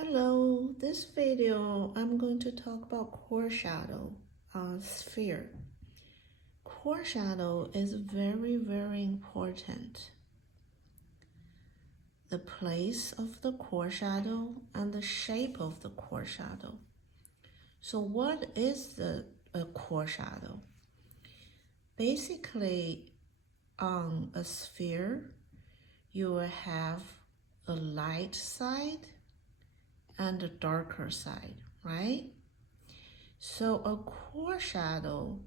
Hello, this video I'm going to talk about core shadow on sphere. Core shadow is very important. The place of the core shadow and the shape of the core shadow. So what is a core shadow? Basically, on a sphere, you will have a light side and a darker side, right? So a core shadow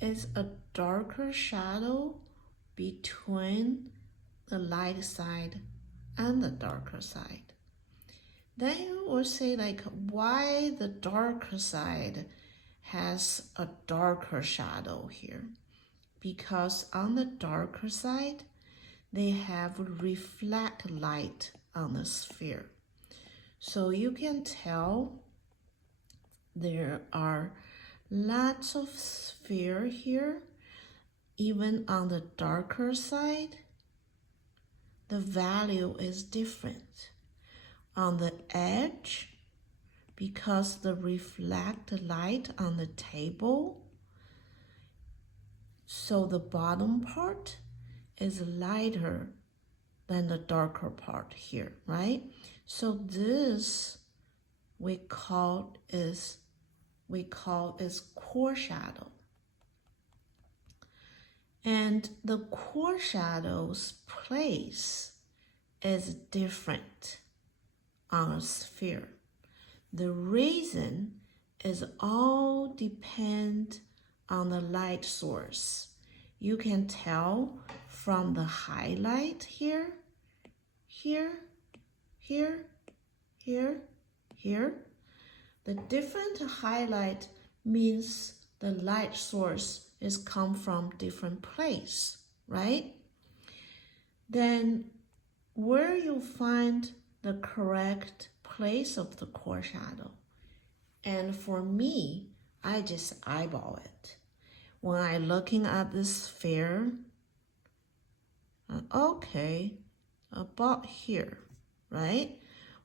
is a darker shadow between the light side and the darker side. Then you will say like, why the darker side has a darker shadow here? Because on the darker side, they have reflect light on the sphere. So you can tell there are lots of sphere here. Even on the darker side, the value is different. On the edge, because the reflect light on the table, so the bottom part is lighter than the darker part here, right? So this we call is core shadow. And the core shadow's place is different on a sphere. The reason is all depend on the light source. You can tell from the highlight here, here, here, here, here. The different highlight means the light source is come from different place, right? Then where you find the correct place of the core shadow? And for me, I just eyeball it. When I'm looking at this sphere, okay, about here, right?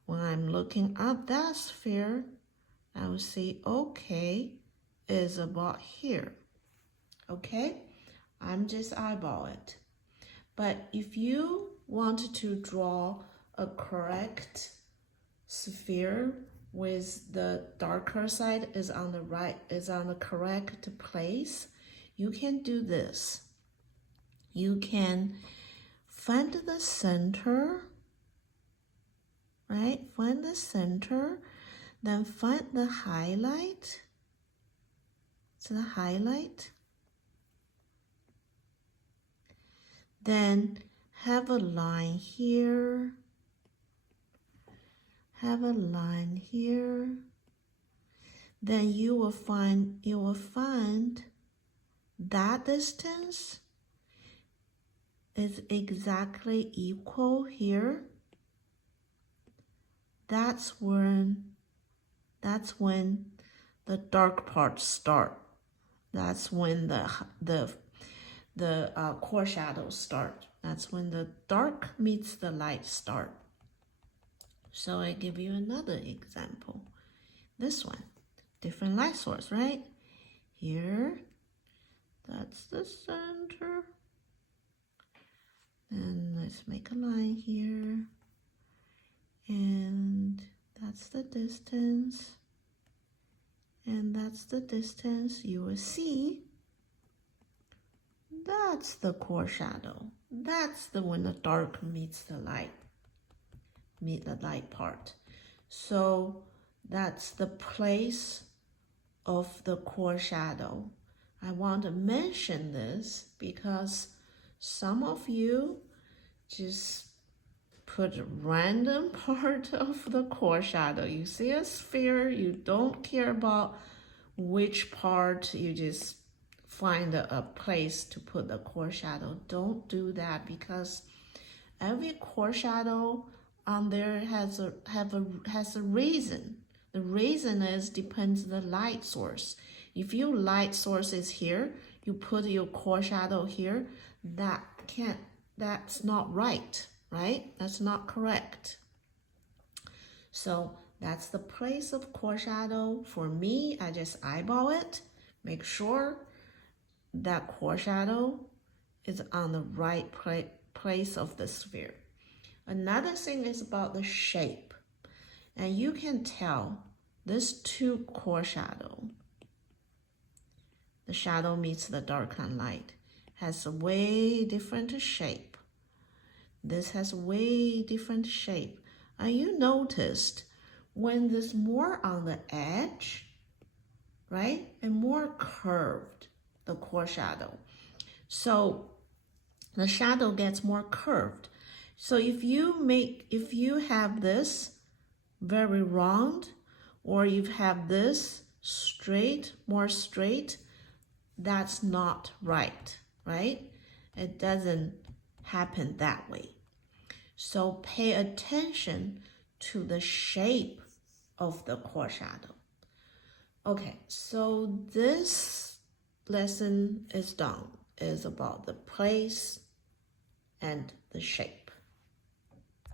When I'm looking at that sphere, I will say, okay, is about here. Okay, I'm just eyeball it. But if you want to draw a correct sphere with the darker side is on the right, is on the correct place, you can do this. You can find the center, right? Find the center, then find the highlight. So the highlight. Then have a line here. Have a line here. Then you will find that distance is exactly equal here. That's when the dark parts start. That's when the core shadows start. That's when the dark meets the light start. So I give you another example. This one, different light source, right? Here, that's the center. And let's make a line here. And that's the distance. And that's the distance. You will see that's the core shadow. That's the when the dark meets the light part. So that's the place of the core shadow. I want to mention this because some of you just put a random part of the core shadow. You see a sphere, you don't care about which part, you just find a place to put the core shadow. Don't do that because every core shadow on there has a reason. The reason is depends the light source. If your light source is here, you put your core shadow here, that's not right, right? That's not correct. So that's the place of core shadow. For me, I just eyeball it, make sure that core shadow is on the right place of the sphere. Another thing is about the shape. And you can tell this two core shadow, the shadow meets the dark and light, has a way different shape. This has way different shape. And you noticed when this more on the edge, right? And more curved, the core shadow. So the shadow gets more curved. So if you have this very round, or you have this straight, more straight, that's not right, right? It doesn't happen that way. So pay attention to the shape of the core shadow. Okay, so this lesson is done. It's about the place and the shape.